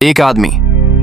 एक आदमी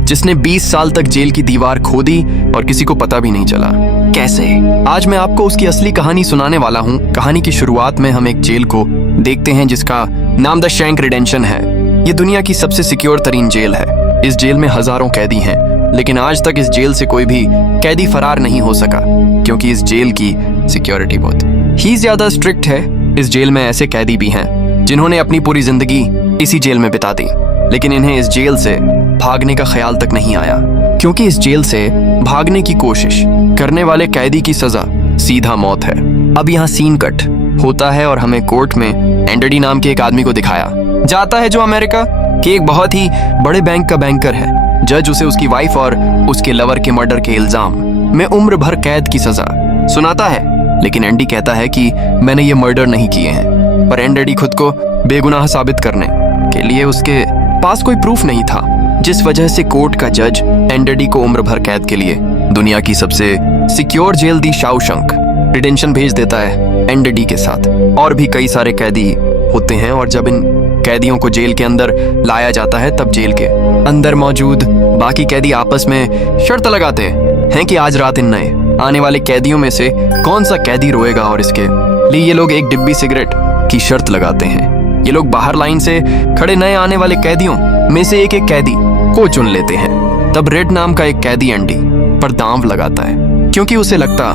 जिसने 20 साल तक जेल की दीवार खोदी और किसी को पता भी नहीं चला। कैसे? आज मैं आपको उसकी असली कहानी सुनाने वाला हूँ। कहानी की शुरुआत में हम एक जेल को देखते हैं जिसका नाम द शैंक रिडेंशन है। ये दुनिया की सबसे सिक्योर तरीन जेल है। इस जेल में हजारों कैदी हैं, लेकिन आज तक इस जेल से कोई भी कैदी फरार नहीं हो सका, क्योंकि इस जेल की सिक्योरिटी बहुत ही ज्यादा स्ट्रिक्ट है। इस जेल में ऐसे कैदी भी हैं जिन्होंने अपनी पूरी जिंदगी इसी जेल में बिता दी, लेकिन इन्हें इस जेल से भागने का ख्याल तक नहीं आया, क्योंकि इस जेल से भागने की कोशिश करने वाले कैदी की सजा सीधा मौत है। अब यहाँ सीन कट होता है और हमें कोर्ट में एंडरडी नाम के एक आदमी को दिखाया जाता है, जो अमेरिका के एक बहुत ही बड़े बैंक का बैंकर है। जज उसे उसकी वाइफ और उसके लवर के मर्डर के इल्जाम में उम्र भर कैद की सजा सुनाता है, लेकिन एंडी कहता है कि मैंने ये मर्डर नहीं किए हैं। पर एंडरडी खुद को बेगुनाह साबित करने के लिए उसके पास कोई प्रूफ नहीं था, जिस वजह से कोर्ट का जज एंडरडी को उम्र भर कैद के लिए दुनिया की सबसे सिक्योर जेल दी शाउशंक रिडेंशन भेज देता है। एंडरडी के साथ और भी कई सारे कैदी होते हैं, और जब इन कैदियों को जेल के अंदर लाया जाता है तब जेल के अंदर मौजूद बाकी कैदी आपस में शर्त लगाते हैं कि आज रात इन नए आने वाले कैदियों में से कौन सा कैदी रोएगा, और इसके लिए ये लोग एक डिब्बी सिगरेट की शर्त लगाते हैं। ये लोग बाहर लाइन से खड़े नए आने वाले कैदियों में से एक एक कैदी को चुन लेते हैं। तब रेड नाम का एक कैदी एंडी पर दांव लगाता है, क्योंकि उसे लगता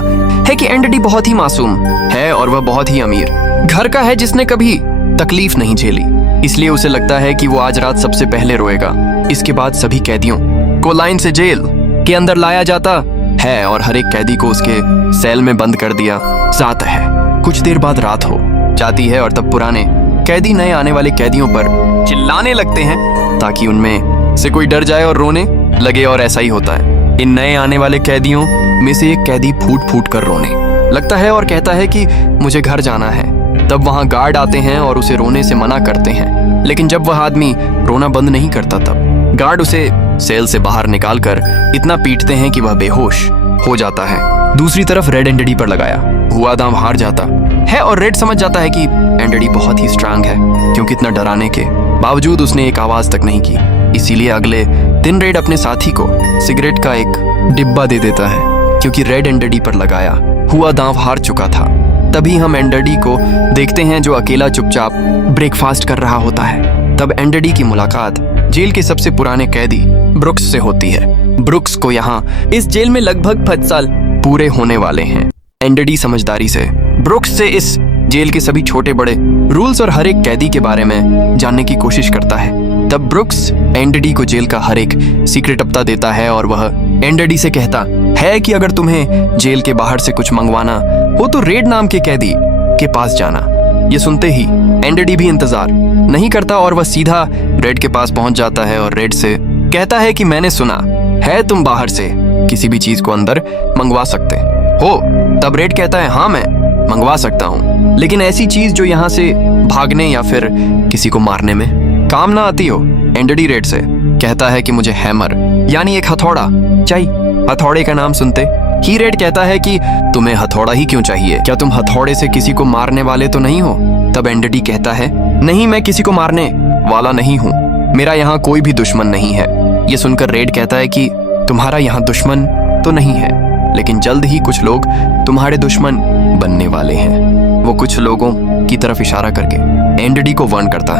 है कि एंडी बहुत ही मासूम है और वह बहुत ही अमीर घर का है जिसने कभी तकलीफ नहीं झेली, इसलिए उसे लगता है कि वो आज रात सबसे पहले रोएगा। इसके बाद सभी कैदियों को लाइन से जेल के अंदर लाया जाता है और हर एक कैदी को उसके सेल में बंद कर दिया जाता है। कुछ देर बाद रात हो जाती है और तब पुराने कैदी नए आने वाले कैदियों पर चिल्लाने लगते हैं ताकि उनमें से कोई डर जाए और रोने लगे, और ऐसा ही होता है। इन नए आने वाले कैदियों में से एक कैदी फूट फूट कर रोने लगता है और कहता है कि मुझे घर जाना है। तब वहां गार्ड आते हैं और उसे रोने से मना करते हैं, लेकिन जब वह आदमी रोना बंद नहीं करता तब गार्ड उसे सेल से बाहर निकालकर इतना पीटते हैं कि वह बेहोश हो जाता है। दूसरी तरफ रेड एंडरडी पर लगाया हुआ दांव हार जाता है और रेड समझ जाता है कि एंडरडी बहुत ही स्ट्रांग है, क्योंकि इतना डराने के बावजूद उसने एक आवाज तक नहीं की। इसीलिए अगले दिन रेड अपने साथी को सिगरेट का एक डिब्बा दे देता है, क्योंकि रेड एंडरडी पर लगाया हुआ दांव हार चुका था। तभी हम एंडरडी को देखते हैं जो अकेला चुपचाप ब्रेकफास्ट कर रहा होता है। तब एंडरडी की मुलाकात जेल के सबसे पुराने कैदी ब्रुक्स से होती है। ब्रुक्स को यहाँ इस जेल में लगभग 5 साल पूरे होने वाले हैं। एंडरडी समझदारी से ब्रुक्स से इस जेल के सभी छोटे बड़े रूल्स और हर एक कैदी के बारे में जानने की कोशिश करता है। तब ब्रुक्स एंडरडी को जेल का हर एक सीक्रेट पता देता है और वह एंडरडी से कहता है कि अगर तुम्हें जेल के बाहर से कुछ मंगवाना हो तो रेड नाम के कैदी के पास जाना। ये सुनते ही एंडरडी भी इंतजार नहीं करता और वह सीधा रेड के पास पहुंच जाता है और रेड से कहता है कि मैंने सुना है तुम बाहर से किसी भी चीज को अंदर मंगवा सकते हो। तब रेड कहता है हाँ मैं मंगवा सकता हूँ, लेकिन ऐसी चीज जो यहाँ से भागने या फिर किसी को मारने में काम ना आती हो। एंडरडी रेड से कहता है कि मुझे हैमर यानी एक हथौड़ा चाहिए। हथौड़े का नाम सुनते ही रेड कहता है कि तुम्हें हथौड़ा ही क्यों चाहिए, क्या तुम हथौड़े से किसी को मारने वाले तो नहीं हो? तब एंडरडी कहता है नहीं, मैं किसी को मारने वाला नहीं हूँ, मेरा यहाँ कोई भी दुश्मन नहीं है। ये सुनकर रेड कहता है कि तुम्हारा यहाँ दुश्मन तो नहीं है, लेकिन जल्द ही कुछ लोग तुम्हारे दुश्मन बनने वाले हैं। वो कुछ लोगों की तरफ इशारा करके एंडरडी को वार्न करता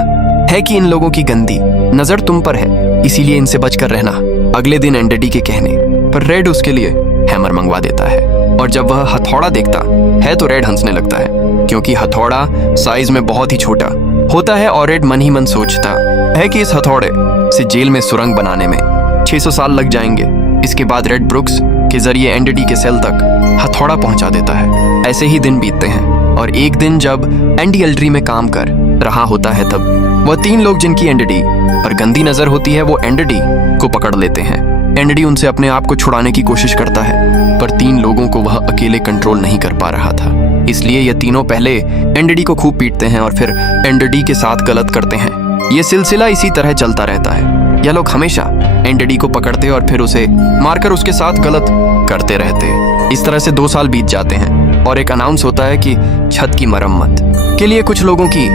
है कि इन लोगों की गंदी नजर तुम पर है, इसीलिए इनसे बचकर रहना। अगले दिन एंडरडी के कहने पर रेड उसके लिए हैमर मंगवा देता है, और जब वह हथौड़ा देखता है तो रेड हंसने लगता है, क्योंकि हथौड़ा साइज में बहुत ही छोटा होता है। और रेड मन ही मन सोचता है कि इस हथौड़े से जेल में सुरंग बनाने में 600 साल लग जाएंगे। इसके बाद रेड ब्रुक्स के जरिए एंडरडी के सेल तक हथौड़ा पहुंचा देता है। ऐसे ही दिन बीतते हैं, और एक दिन जब एंडी एल्ड्री में काम कर रहा होता है तब वह 3 लोग जिनकी एंडरडी पर गंदी नजर होती है वो एंडरडी को पकड़ लेते हैं। एंडरडी उनसे अपने आप को छुड़ाने की कोशिश करता है, पर 3 लोगों को वह अकेले कंट्रोल नहीं कर पा रहा था, इसलिए ये तीनों पहले एंडरडी को खूब पीटते हैं और फिर एंडरडी के साथ गलत करते हैं। ये सिलसिला इसी तरह चलता रहता है। यह लोग हमेशा एंडरडी को पकड़ते और फिर उसे मारकर उसके साथ गलत करते रहते। इस तरह से 2 साल बीत जाते हैं और एक अनाउंस होता है कि छत की मरम्मत के लिए कुछ लोगों की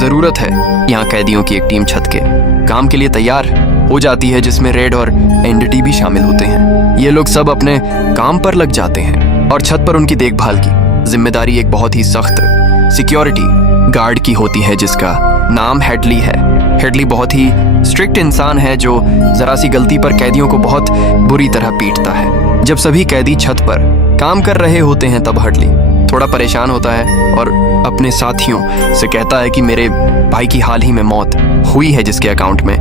जरूरत है। यहाँ कैदियों की एक टीम छत के काम के लिए तैयार हो जाती है जिसमें रेड और एनडीटी भी शामिल होते हैं। ये लोग सब अपने काम पर लग जाते हैं और छत पर उनकी देखभाल की जिम्मेदारी एक बहुत ही सख्त सिक्योरिटी गार्ड की होती है जिसका नाम हेडली है। हेडली बहुत ही स्ट्रिक्ट इंसान है जो जरा सी गलती पर कैदियों को बहुत बुरी तरह पीटता है। जब सभी कैदी छत पर काम कर रहे होते हैं तब हेडली थोड़ा परेशान होता है और अपने साथियों से कहता है कि मेरे भाई की हाल ही में मौत हुई है जिसके अकाउंट में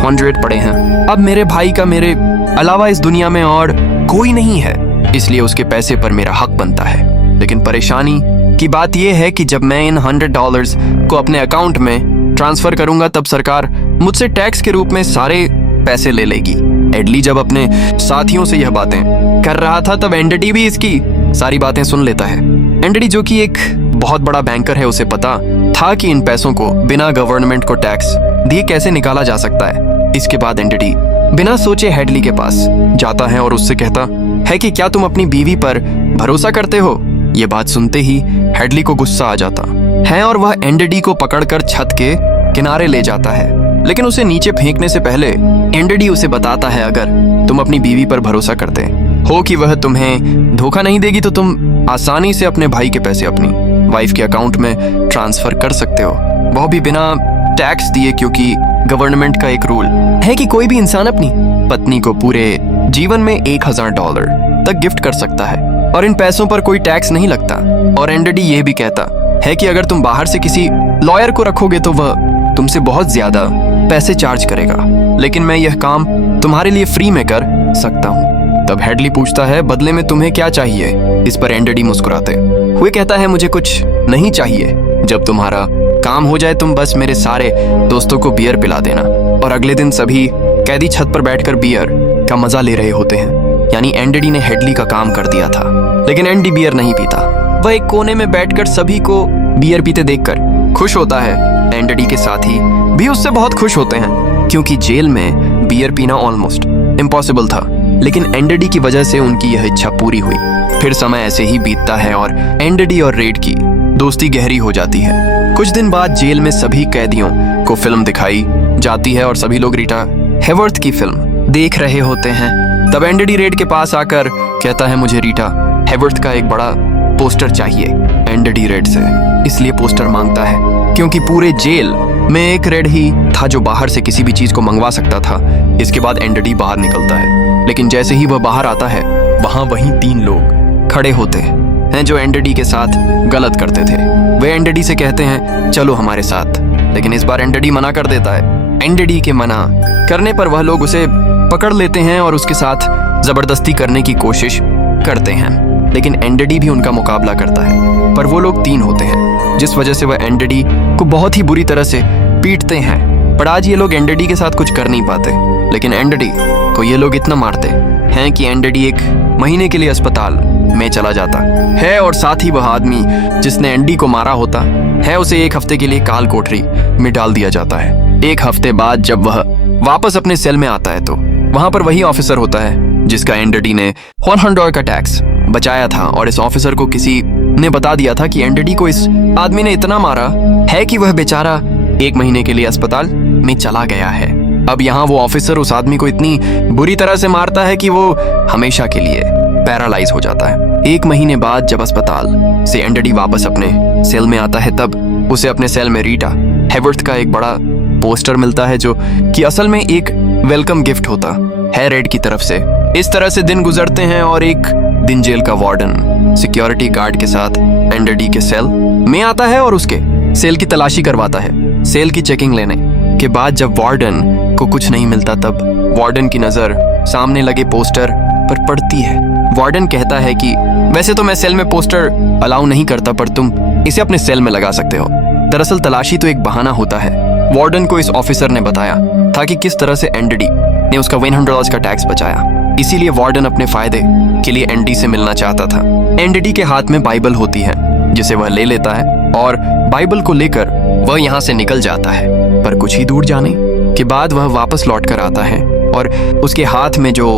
100 पड़े हैं। अब मेरे भाई का मेरे अलावा इस दुनिया में और कोई नहीं है, इसलिए उसके पैसे पर मेरा हक बनता है। लेकिन परेशानी की बात यह है कि जब मैं इन $100 को अपने अकाउंट में ट्रांसफर करूंगा तब सरकार मुझसे टैक्स के रूप में सारे पैसे ले लेगी। एडली जब अपने साथियों से यह बातें कर रहा था तब एंडडी भी इसकी सारी बातें सुन लेता है। एंडडी जो कि एक बहुत बड़ा बैंकर है, उसे पता था कि इन पैसों को बिना गवर्नमेंट को टैक्स दिए कैसे निकाला जा सकता है। इसके बाद एंडडी बिना सोचे हेडली के पास जाता है और उससे कहता है कि क्या तुम अपनी बीवी पर भरोसा करते हो। ये बात सुनते ही हेडली को गुस्सा आ जाता है और वह एंडडी को पकड़कर छत के किनारे ले जाता है। लेकिन उसे नीचे फेंकने से पहले एंडडी उसे बताता है अगर तुम अपनी बीवी पर भरोसा करते हो कि वह तुम्हें धोखा नहीं देगी तो तुम आसानी से अपने भाई के पैसे अपनी वाइफ के अकाउंट में ट्रांसफर कर सकते हो, वह भी बिना टैक्स दिए, क्योंकि गवर्नमेंट का एक रूल है कि कोई भी इंसान अपनी पत्नी को पूरे जीवन में $1000 तक गिफ्ट कर सकता है और इन पैसों पर कोई टैक्स नहीं लगता। और एंडडी यह भी कहता है कि अगर तुम बाहर से किसी लॉयर को रखोगे तो वह तुमसे बहुत ज्यादा पैसे चार्ज करेगा, लेकिन मैं यह काम तुम्हारे लिए फ्री में कर सकता हूँ। तब हेडली पूछता है बदले में तुम्हें क्या चाहिए। इस पर एंडडी मुस्कुराते हुए कहता है मुझे कुछ नहीं चाहिए, जब तुम्हारा काम हो जाए तुम बस मेरे सारे दोस्तों को बियर पिला देना। और अगले दिन सभी कैदी छत पर बैठकर बियर का मजा ले रहे होते हैं, यानी एंडडी ने हेडली का काम कर दिया था। लेकिन एंडी बियर नहीं पीता, वह एक कोने में बैठकर सभी को बियर पीते देखकर खुश होता है। एंडडी के साथी भी उससे बहुत खुश होते हैं क्योंकि जेल में बियर पीना ऑलमोस्ट इम्पॉसिबल था, लेकिन एंडडी की वजह से उनकी यह इच्छा पूरी हुई। फिर समय ऐसे ही बीतता है और एंडडी और रेड की दोस्ती गहरी हो जाती है। कुछ दिन बाद जेल में सभी कैदियों को फिल्म दिखाई जाती है और सभी लोग रीटा हेवर्थ की फिल्म देख रहे होते हैं। तब एंडडी रेड के पास आकर कहता है मुझे रीटा हेवर्थ का एक बड़ा पोस्टर चाहिए। एंडडी रेड से इसलिए पोस्टर मांगता है क्योंकि पूरे जेल में एक रेड ही था जो बाहर से किसी भी चीज को मंगवा सकता था। इसके बाद एंडडी बाहर निकलता है, लेकिन जैसे ही वह बाहर आता है वहां वहीं 3 लोग खड़े होते हैं जो एंडडी के साथ गलत करते थे। वे एंडडी से कहते हैं चलो हमारे साथ, लेकिन इस बार एंडडी मना कर देता है। एंडडी के मना करने पर वह लोग उसे पकड़ लेते हैं और उसके साथ जबरदस्ती करने की कोशिश करते हैं, लेकिन एंडडी भी उनका मुकाबला करता है। पर वो लोग 3 होते हैं जिस वजह से वह एंडडी को बहुत ही बुरी तरह से पीटते हैं। पर आज ये लोग एंडडी के साथ कुछ कर नहीं पाते, लेकिन एंडडी को ये लोग इतना मारते हैं कि एंडडी 1 महीने के लिए अस्पताल में चला जाता है और साथ ही वह आदमी जिसने एंडी को मारा होता है उसे 1 हफ्ते के लिए काल कोठरी में डाल दिया जाता है। 1 हफ्ते बाद जब वह वापस अपने सेल में आता है तो वहां पर वही ऑफिसर होता है जिसका एंडडी ने $100 का टैक्स बचाया था, और इस ऑफिसर को किसी ने बता दिया था कि एंडडी को इस आदमी ने इतना मारा है कि वह बेचारा 1 महीने के लिए अस्पताल में चला गया है। अब यहाँ वो ऑफिसर उस आदमी को इतनी बुरी तरह से मारता है कि वो हमेशा के लिए पैरालाइज हो जाता है। 1 महीने बाद जब अस्पताल से एंडडी वापस अपने सेल में आता है तब उसे अपने सेल में रीटा हेवर्थ का एक बड़ा पोस्टर मिलता है जो कि असल में एक वेलकम गिफ्ट होता है रेड की तरफ से। इस तरह से दिन गुजरते हैं और एक दिन जेल का वार्डन सिक्योरिटी गार्ड के साथ एंडडी के सेल में आता है और उसके सेल की तलाशी करवाता है। सेल की चेकिंग लेने के बाद जब वार्डन को कुछ नहीं मिलता तब वार्डन की नजर सामने लगे पोस्टर पर पड़ती है। वार्डन कहता है कि वैसे तो मैं सेल में पोस्टर अलाउ नहीं करता, पर तुम इसे अपने सेल में लगा सकते हो। दरअसल तलाशी तो एक बहाना होता है। वार्डन को इस ऑफिसर ने बताया था कि किस तरह से एंडडी ने उसका $100 का टैक्स बचाया, इसीलिए वार्डन अपने फायदे के लिए एंडी से मिलना चाहता था। एंडडी के हाथ में बाइबल होती है जिसे वह ले लेता है और बाइबल को लेकर वह यहाँ से निकल जाता है। पर कुछ ही दूर जाने के बाद वह वापस लौट कर आता है और उसके हाथ में जो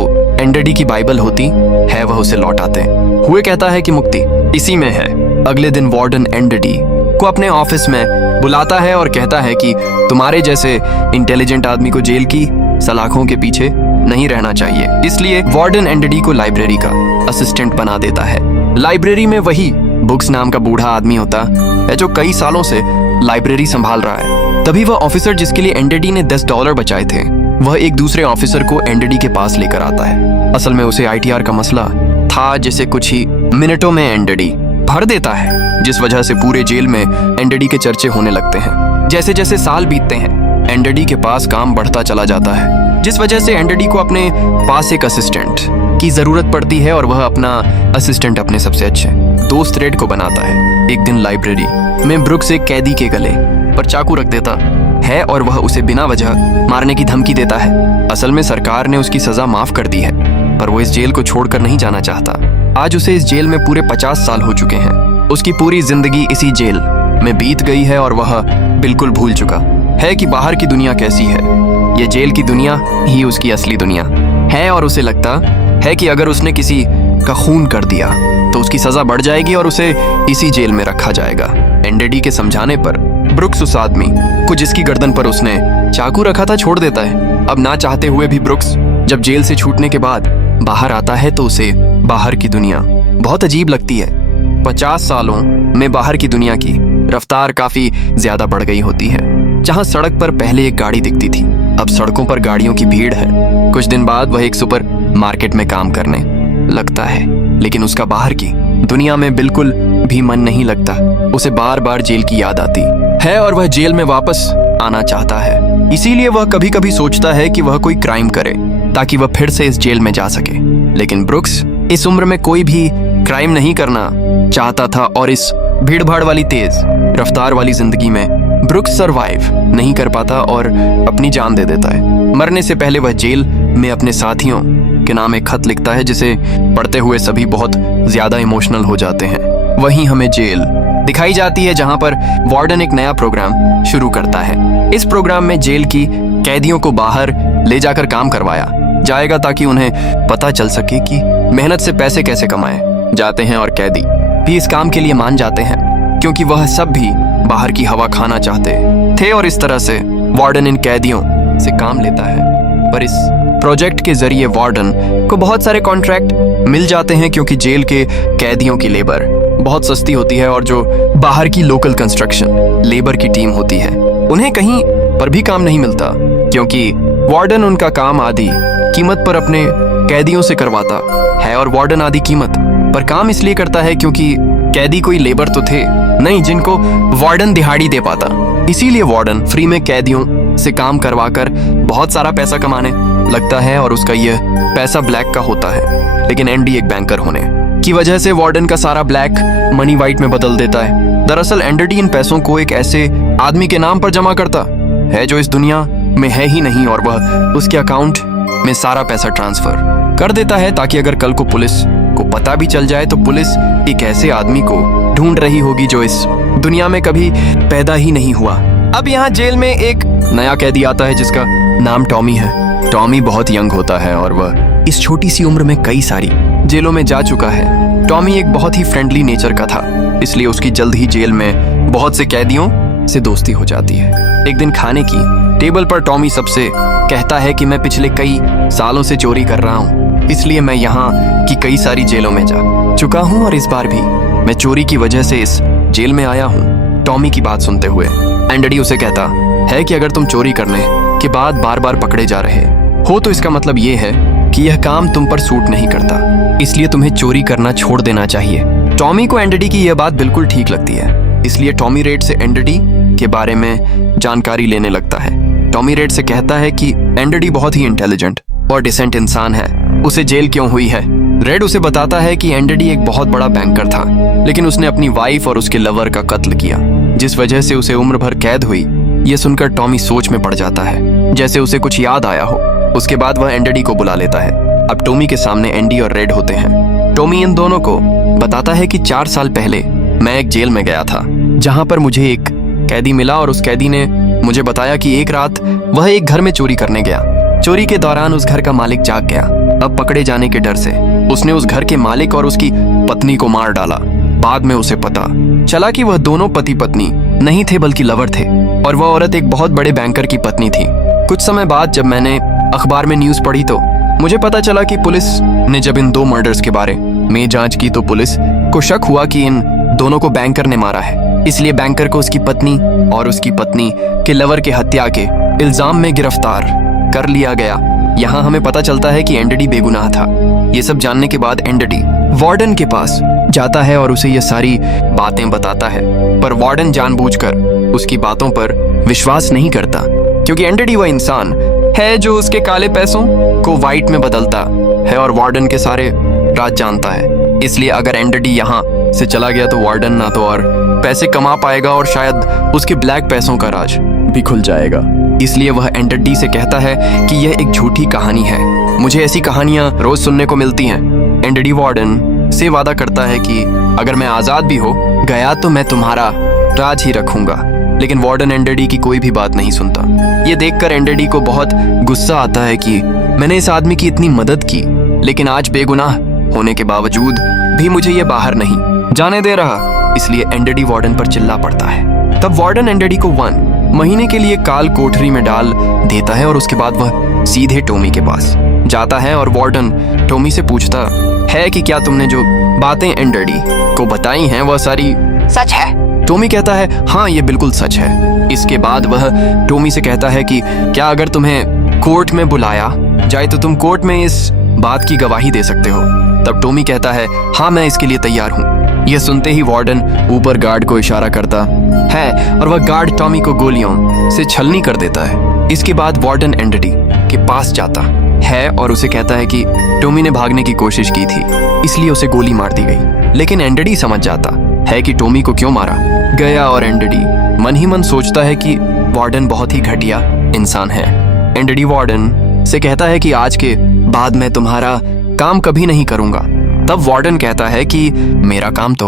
एंडडी की बाइबल होती है वह उसे लौटाते हुए कहता है कि मुक्ति इसी में है। अगले दिन वार्डन एंडडी को अपने ऑफिस में बुलाता है और कहता है कि तुम्हारे जैसे इंटेलिजेंट आदमी को जेल की सलाखों के पीछे नहीं रहना चाहिए। इसलिए वार्डन एंडडी को लाइब्रेरी का असिस्टेंट बना देता है। लाइब्रेरी में वही बुक्स नाम का बूढ़ा आदमी होता है जो कई सालों से लाइब्रेरी संभाल रहा है। तभी वह ऑफिसर जिसके लिए एंडडी ने $10 बचाए थे, वह एक दूसरे ऑफिसर को एंडडी के पास लेकर आता है। असल में उसे आईटीआर का मसला था जिसे कुछ ही मिनटों में एंडडी भर देता है, जिस वजह से पूरे जेल में एंडडी के चर्चे होने लगते हैं। जैसे जैसे साल बीतते हैं, एंडडी के पास काम बढ़ता चला जाता है, जिस वजह से एंडडी को अपने पास एक असिस्टेंट की जरूरत पड़ती है और वह अपना असिस्टेंट अपने सबसे अच्छे दोस्त रेड को बनाता है। एक दिन लाइब्रेरी में ब्रुक्स एक कैदी के गले पर चाकू रख देता है और वह उसे बिना वजह मारने की धमकी देता है। असल में सरकार ने उसकी सजा माफ कर दी है, पर वो इस जेल को छोड़कर नहीं जाना चाहता। आज उसे इस जेल में पूरे 50 साल हो चुके हैं। उसकी पूरी जिंदगी इसी जेल में बीत गई है और वह बिल्कुल भूल चुका है कि बाहर की दुनिया कैसी है। ये जेल की दुनिया ही उसकी असली दुनिया है और उसे लगता है कि अगर उसने किसी का खून कर दिया तो उसकी सजा बढ़ जाएगी और उसे इसी जेल में रखा जाएगा। एंडडी के समझाने पर ब्रुक्स उस आदमी को जिसकी गर्दन पर उसने चाकू रखा था छोड़ देता है। अब ना चाहते हुए भी ब्रुक्स जब जेल से छूटने के बाद बाहर आता है तो उसे बाहर की दुनिया बहुत अजीब लगती है। 50 सालों में बाहर की दुनिया की रफ्तार काफी ज्यादा बढ़ गई होती है। जहां सड़क पर पहले एक गाड़ी दिखती थी, अब सड़कों पर गाड़ियों की भीड़ है। कुछ दिन बाद वह एक सुपर मार्केट में काम करने लगता है, लेकिन उसका बाहर की दुनिया में बिल्कुल भी मन नहीं लगता। उसे बार बार जेल की याद आती है और वह जेल में वापस आना चाहता है। इसीलिए वह कभी कभी सोचता है कि वह कोई क्राइम करे ताकि वह फिर से इस जेल में जा सके। लेकिन ब्रुक्स इस उम्र में कोई भी क्राइम नहीं करना चाहता था और इस भीड़-भाड़ वाली तेज रफ्तार वाली जिंदगी में ब्रुक्स सरवाइव नहीं कर पाता और अपनी जान दे देता है। मरने से पहले वह जेल में अपने साथियों के नाम एक खत लिखता है जिसे पढ़ते हुए सभी बहुत ज्यादा इमोशनल हो जाते हैं। वहीं हमें जेल दिखाई जाती है जहां पर वार्डन एक नया प्रोग्राम शुरू करता है। इस प्रोग्राम में जेल की कैदियों को बाहर ले जाकर काम करवाया जाएगा ताकि उन्हें पता चल सके कि मेहनत से पैसे कैसे कमाए जाते हैं, और कैदी भी इस काम के लिए मान जाते हैं क्योंकि वह सब भी बाहर की हवा खाना चाहते थे। और इस तरह से वार्डन इन कैदियों से काम लेता है। पर इस प्रोजेक्ट के जरिए वार्डन को बहुत सारे कॉन्ट्रैक्ट मिल जाते हैं क्योंकि जेल के कैदियों की लेबर बहुत सस्ती होती है और जो बाहर की लोकल कंस्ट्रक्शन लेबर की टीम होती है उन्हें कहीं पर भी काम नहीं मिलता क्योंकि वार्डन उनका काम आधी कीमत पर अपने कैदियों से करवाता है। और वार्डन आधी कीमत पर काम इसलिए करता है क्योंकि कैदी कोई लेबर तो थे नहीं जिनको वार्डन दिहाड़ी दे पाता। इसीलिए वार्डन फ्री में कैदियों से काम करवाकर बहुत सारा पैसा कमाने लगता है और उसका यह पैसा ब्लैक का होता है। लेकिन एंडी एक बैंकर होने की वजह से वार्डन का सारा ब्लैक मनी व्हाइट में बदल देता है। दरअसल एंडी इन पैसों को एक ऐसे आदमी के नाम पर जमा करता है जो इस दुनिया में है ही नहीं और वह उसके अकाउंट में सारा पैसा ट्रांसफर कर देता है ताकि अगर कल को पुलिस को पता भी चल जाए तो पुलिस एक ऐसे आदमी को ढूंढ रही होगी जो इस दुनिया में कभी पैदा ही नहीं हुआ। अब यहाँ जेल में एक नया कैदी आता है जिसका नाम टॉमी है। टॉमी बहुत यंग होता है और वह इस छोटी सी उम्र में कई सारी जेलों में जा चुका है। टॉमी एक बहुत ही फ्रेंडली नेचर का था, इसलिए उसकी जल्द ही जेल में बहुत से कैदियों से दोस्ती हो जाती है। एक दिन खाने की टेबल पर टॉमी सबसे कहता है कि मैं पिछले कई सालों से चोरी कर रहा हूँ, इसलिए मैं यहाँ की कई सारी जेलों में जा चुका हूँ और इस बार भी मैं चोरी की वजह से इस जेल में आया हूँ। टॉमी की बात सुनते हुए एंडी उसे कहता है कि अगर तुम चोरी करने के बाद बार बार पकड़े जा रहे हो तो इसका मतलब ये है कि यह काम तुम पर सूट नहीं करता, इसलिए तुम्हें चोरी करना छोड़ देना चाहिए। टॉमी को एंडी की यह बात बिल्कुल ठीक लगती है, इसलिए टॉमी रेड से एंडी के बारे में जानकारी लेने लगता है। टॉमी रेड से कहता है कि एंडी बहुत ही इंटेलिजेंट और डिसेंट इंसान है, उसे जेल क्यों हुई है। रेड उसे बताता है कि एंडी एक बहुत बड़ा बैंकर था, लेकिन उसने अपनी वाइफ और उसके लवर का कत्ल किया, जिस वजह से उसे उम्र भर कैद हुई। यह सुनकर टॉमी सोच में पड़ जाता है, जैसे उसे कुछ याद आया हो। उसके बाद वह एंडी को बुला लेता है। अब टॉमी के सामने एंडी और रेड होते हैं। टॉमी इन दोनों को बताता है कि 4 साल पहले मैं एक जेल में गया था, जहां पर मुझे एक कैदी मिला और उस कैदी ने मुझे बताया कि एक रात वह एक घर में चोरी करने गया। चोरी के दौरान उस घर का मालिक जाग गया। अब पकड़े जाने के डर से उसने उस घर के मालिक और उसकी पत्नी को मार डाला। बाद में उसे पता चला कि वह दोनों पति पत्नी नहीं थे बल्कि लवर थे और वह औरत एक बहुत बड़े बैंकर की पत्नी थी। कुछ समय बाद जब मैंने अखबार में न्यूज़ पढ़ी तो मुझे पता चला कि पुलिस ने जब इन 2 मर्डर्स के बारे में जांच की तो पुलिस को शक हुआ कि इन दोनों को बैंकर ने मारा है। इसलिए बैंकर को उसकी पत्नी और उसकी पत्नी के लवर के हत्या के इल्जाम में गिरफ्तार कर लिया गया। यहाँ हमें पता चलता है कि एंडडी बेगुनाह था। ये सब जानने के बाद एंडडी वार्डन के पास जाता है और उसे ये सारी बातें बताता है, पर वार्डन जानबूझकर उसकी बातों पर विश्वास नहीं करता, क्योंकि एंडडी वह इंसान है जो उसके काले पैसों को वाइट में बदलता है और वार्डन के सारे राज जानता है। इसलिए अगर एंडडी यहाँ से चला गया तो वार्डन ना तो और पैसे कमा पाएगा और शायद उसके ब्लैक पैसों का राज भी खुल जाएगा। इसलिए वह एंडडी से कहता है कि यह एक झूठी कहानी है, मुझे ऐसी कहानियां रोज सुनने को मिलती हैं। एंडडी वार्डन से वादा करता है कि अगर मैं आजाद भी हो गया तो मैं तुम्हारा राज ही रखूंगा, लेकिन वार्डन एंडडी की कोई भी बात नहीं सुनता। ये देखकर एंडडी को बहुत गुस्सा आता है कि मैंने इस आदमी की इतनी मदद की, लेकिन आज बेगुनाह होने के बावजूद भी मुझे ये बाहर नहीं जाने दे रहा। इसलिए एंडडी वार्डन पर चिल्ला पड़ता है। तब वार्डन एंडडी को 1 महीने के लिए काल कोठरी में डाल देता है और उसके बाद वह सीधे टॉमी के पास जाता है और वार्डन टॉमी से पूछता है कि क्या तुमने जो बातें एंडडी को बताई हैं वह सारी सच है? टॉमी कहता है हाँ ये बिल्कुल सच है। इसके बाद वह टॉमी से कहता है कि क्या अगर तुम्हें कोर्ट में बुलाया जाए तो तुम कोर्ट में इस बात की गवाही दे सकते हो? तब टॉमी कहता है हाँ मैं इसके लिए तैयार हूँ। यह सुनते ही वार्डन ऊपर गार्ड को इशारा करता है और वह गार्ड टॉमी को गोलियों से छलनी कर देता है। इसके बाद वार्डन एंडडी के पास जाता है और उसे कहता है कि टॉमी ने भागने की कोशिश की थी इसलिए उसे गोली मार दी गई। लेकिन एंडडी समझ जाता है कि टॉमी को क्यों मारा गया और एंडडी मन ही मन सोचता है कि वार्डन बहुत ही घटिया इंसान है। एंडडी वार्डन से कहता है कि आज के बाद मैं तुम्हारा काम कभी नहीं करूंगा। तब वार्डन कहता है कि मेरा काम तो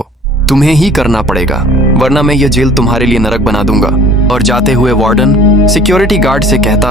तुम्हें ही करना पड़ेगा, वरना मैं ये जेल तुम्हारे लिए नरक बना दूंगा। और जाते हुए वार्डन सिक्योरिटी गार्ड से कहता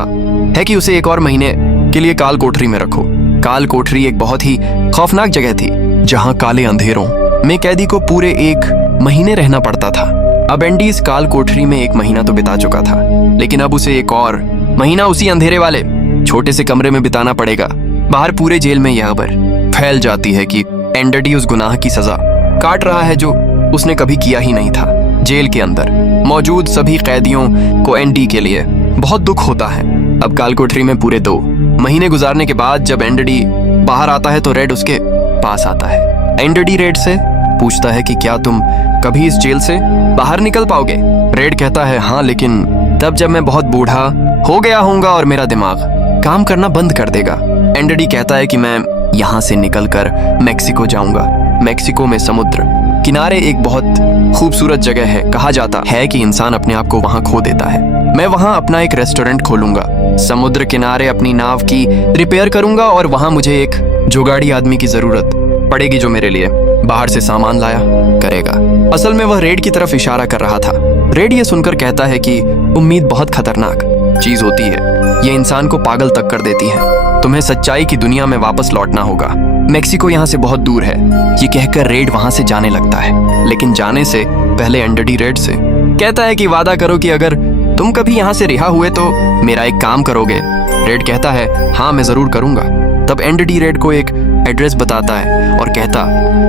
है कि उसे 1 और महीने के लिए काल कोठरी में रखो। काल कोठरी एक बहुत ही खौफनाक जगह थी जहां काले अंधेरों में कैदी को पूरे 1 महीने रहना पड़ता था। अब एंडी इस काल कोठरी में 1 महीना तो बिता चुका था, लेकिन अब उसे 1 और महीना उसी अंधेरे वाले छोटे से कमरे में बिताना पड़ेगा। बाहर पूरे जेल में यह खबर फैल जाती है कि एंडडी उस गुनाह की सजा काट रहा है जो उसने कभी किया ही नहीं था। जेल के अंदर मौजूद सभी कैदियों को एंडी के लिए बहुत दुख होता है। अब काल कोठरी में पूरे 2 महीने गुजारने के बाद जब एंडडी बाहर आता है तो रेड उसके पास आता है। एंडडी रेड से पूछता है कि क्या तुम कभी इस जेल से बाहर निकल पाओगे? रेड कहता है हाँ, लेकिन तब जब मैं बहुत बूढ़ा हो गया होऊंगा और मेरा दिमाग काम करना बंद कर देगा। एंडडी कहता है कि मैं यहाँ से निकलकर मेक्सिको जाऊंगा। मेक्सिको में समुद्र किनारे एक बहुत खूबसूरत जगह है। कहा जाता है कि इंसान अपने आप को वहाँ खो देता है। मैं वहाँ अपना एक रेस्टोरेंट खोलूंगा, समुद्र किनारे अपनी नाव की रिपेयर करूंगा और वहाँ मुझे एक जुगाड़ी आदमी की जरूरत पड़ेगी जो मेरे लिए बाहर से सामान लाया करेगा। असल में वह रेड की तरफ इशारा कर रहा था। रेड ये सुनकर कहता है कि उम्मीद बहुत खतरनाक चीज होती है, ये इंसान को पागल तक कर देती है। तुम्हें सच्चाई की दुनिया में वापस लौटना होगा। मेक्सिको यहाँ से बहुत दूर है। ये कहकर रेड वहाँ से जाने लगता है, लेकिन जाने से पहले एंडडी रेड से कहता है कि वादा करो कि अगर तुम कभी यहाँ से रिहा हुए तो मेरा एक काम करोगे। रेड कहता है हाँ मैं जरूर करूंगा। तब एंडडी रेड को एक एड्रेस बताता है और कहता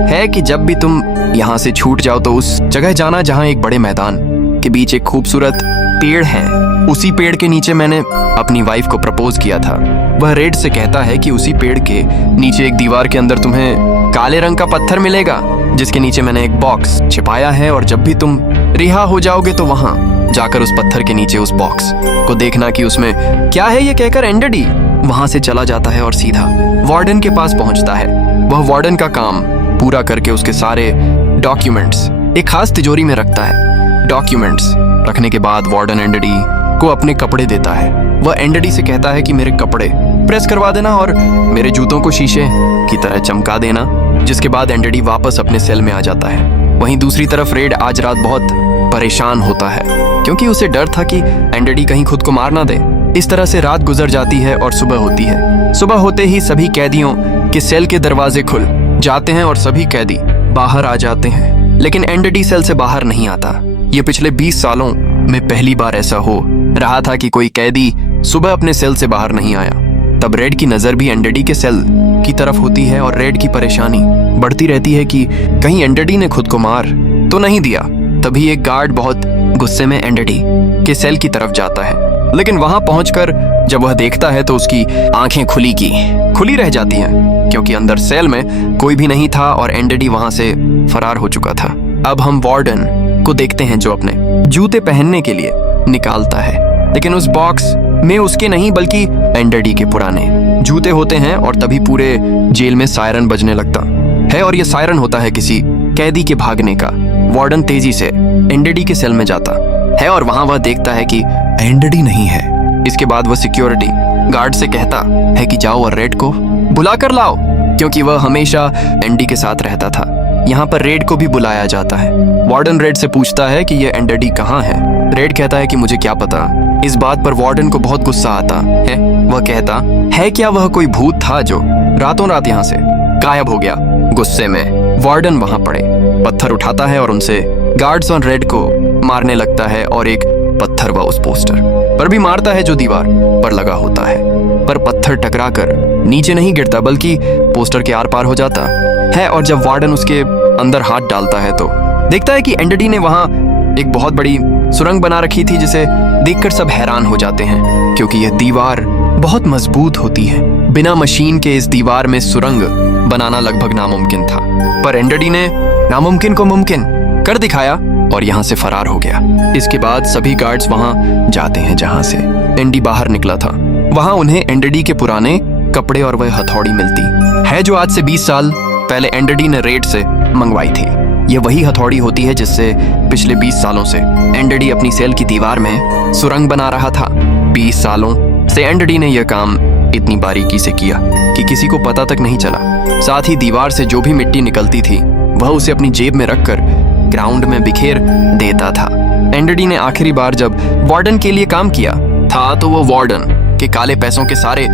है कि जब भी तुम यहाँ से छूट जाओ तो उस जगह जाना जहाँ एक बड़े मैदान के बीच एक खूबसूरत पेड़ है। उसी पेड़ के नीचे मैंने अपनी वाइफ को प्रपोज किया था। वह रेड से कहता है कि उसी पेड़ के नीचे एक दीवार के अंदर तुम्हें काले रंग का पत्थर मिलेगा जिसके नीचे मैंने एक बॉक्स छिपाया है, और जब भी तुम रिहा हो जाओगे तो वहाँ जाकर उस पत्थर के नीचे उस बॉक्स को देखना कि उसमें क्या है। ये कहकर एंडडी वहां से चला जाता है और सीधा वार्डन के पास पहुंचता है। वह वार्डन का काम पूरा करके उसके सारे डॉक्यूमेंट्स एक खास तिजोरी में रखता है। डॉक्यूमेंट्स रखने के बाद वार्डन एंडडी को अपने कपड़े देता है। वह एंडडी से कहता है कि मेरे कपड़े प्रेस करवा देना और मेरे जूतों को शीशे की तरह चमका देना, जिसके बाद एंडडी वापस अपने सेल में आ जाता है। वहीं दूसरी तरफ रेड आज रात बहुत परेशान होता है क्योंकि उसे डर था कि एंडडी कहीं खुद को मार ना दे। इस तरह से रात गुजर जाती है और सुबह होती है। सुबह होते ही सभी कैदियों के सेल के दरवाजे खुल जाते हैं और सभी कैदी बाहर आ जाते हैं, लेकिन एंडडी सेल से बाहर नहीं आता। ये पिछले 20 सालों में पहली बार ऐसा हो रहा था कि कोई कैदी सुबह अपने सेल से बाहर नहीं आया। तब रेड की नजर भी एंडरडी के सेल की तरफ होती है और रेड की परेशानी बढ़ती रहती है कि कहीं एंडरडी ने खुद को मार तो नहीं दिया। तभी एक गार्ड बहुत गुस्से में एंडरडी के सेल की तरफ जाता है, लेकिन वहां पहुंचकर जब वह देखता है तो उसकी आंखें खुली रह जाती हैं, क्योंकि अंदर सेल में कोई भी नहीं था और एंडरडी वहां से फरार हो चुका था। अब हम वार्डन को देखते हैं जो अपने जूते पहनने के लिए निकालता है, लेकिन उस बॉक्स में उसके नहीं बल्कि एंडरडी के पुराने जूते होते हैं। और तभी पूरे जेल में सायरन बजने लगता है और यह सायरन होता है किसी कैदी के भागने का। वार्डन तेजी से एंडरडी के सेल में जाता है और वहां वह देखता है कि एंडरडी नहीं है। इसके बाद वह सिक्योरिटी गार्ड से कहता है कि जाओ और रेड को बुला कर लाओ, क्योंकि वह हमेशा एंडी के साथ रहता था। यहाँ पर रेड को भी बुलाया जाता है। वार्डन रेड से पूछता है कि यह एंडरडी कहाँ है। रेड कहता है कि मुझे क्या पता। इस बात पर वार्डन को बहुत गुस्सा आता है। वह कहता है क्या वह कोई भूत था जो रातों रात यहाँ से गायब हो गया। गुस्से में वार्डन वहां पड़े पत्थर उठाता है और उनसे गार्ड्स और रेड को मारने लगता है और एक पत्थर वह उस पोस्टर पर भी मारता है जो दीवार पर लगा होता है, पर पत्थर टकराकर नीचे नहीं गिरता बल्कि पोस्टर के आर पार हो जाता है। और जब वार्डन उसके अंदर हाथ डालता है तो देखता है कि एंडरडी ने वहां एक बहुत बड़ी सुरंग बना रखी थी, जिसे देखकर सब हैरान हो जाते हैं क्योंकि यह दीवार बहुत मजबूत होती है। बिना मशीन के इस दीवार में सुरंग बनाना लगभग नामुमकिन था, पर एंडरडी ने नामुमकिन को मुमकिन कर दिखाया और यहाँ से फरार हो गया। इसके बाद सभी गार्ड्स वहां जाते हैं जहां से एंडी बाहर निकला था। वहां उन्हें एंडरडी के पुराने कपड़े और वह हथौड़ी मिलती है जो आज से 20 साल पहले एंडरडी ने रेड से मंगवाई थी। यह वही हथौड़ी होती है जिससे पिछले 20 सालों से एंडरडी अपनी सेल की दीवार में सुरंग बना रहा था। 20 सालों से एंडरडी ने यह काम इतनी बारीकी से किया कि किसी को पता तक नहीं चला। साथ ही दीवार से जो भी मिट्टी निकलती थी वह उसे अपनी जेब में रखकर ग्राउंड में बिखेर देता था। एंडरडी ने आखिरी बार जब वार्डन के लिए काम किया था तो वो वार्डन के काले पैसों के सारे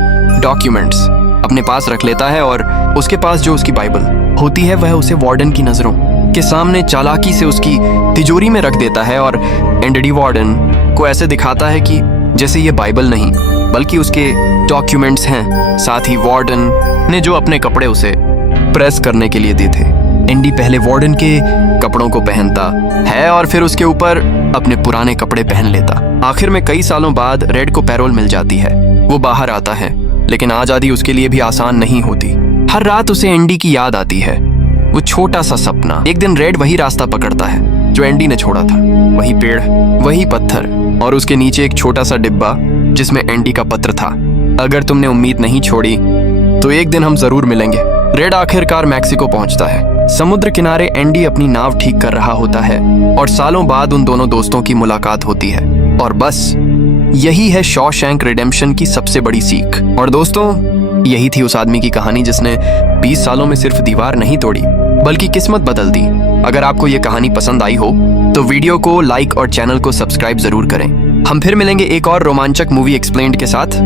डॉक्यूमेंट्स अपने पास रख लेता है और उसके पास जो उसकी बाइबल होती है वह उसे वार्डन की नजरों के सामने चालाकी से उसकी तिजोरी में रख देता है। और एंडरडी वार्डन को ऐसे दिखाता है कि जैसे ये बाइबल नहीं बल्कि उसके डॉक्यूमेंट्स हैं। साथ ही वार्डन ने जो अपने कपड़े उसे प्रेस करने के लिए दिए थे। एंडी पहले वार्डन के कपड़ों को पहनता है और फिर उसके ऊपर अपने पुराने कपड़े पहन लेता। आखिर में कई सालों बाद रेड को पैरोल मिल जाती है। वो बाहर आता है, लेकिन आजादी उसके लिए भी आसान नहीं होती। हर रात उसे एंडी की याद आती है, वो छोटा सा सपना। एक दिन रेड वही रास्ता पकड़ता है जो एंडी ने छोड़ा था, वही पेड़, वही पत्थर और उसके नीचे एक छोटा सा डिब्बा जिसमें एंडी का पत्र था। अगर तुमने उम्मीद नहीं छोड़ी तो एक दिन हम जरूर मिलेंगे। रेड आखिरकार मैक्सिको पहुंचता है। समुद्र किनारे एंडी अपनी नाव ठीक कर रहा होता है और सालों बाद उन दोनों दोस्तों की मुलाकात होती है। और बस यही है शॉशैंक रिडेम्पशन की सबसे बड़ी सीख। और दोस्तों, यही थी उस आदमी की कहानी जिसने 20 सालों में सिर्फ दीवार नहीं तोड़ी बल्कि किस्मत बदल दी। अगर आपको ये कहानी पसंद आई हो तो वीडियो को लाइक और चैनल को सब्सक्राइब जरूर करें। हम फिर मिलेंगे एक और रोमांचक मूवी एक्सप्लेन्ड के साथ।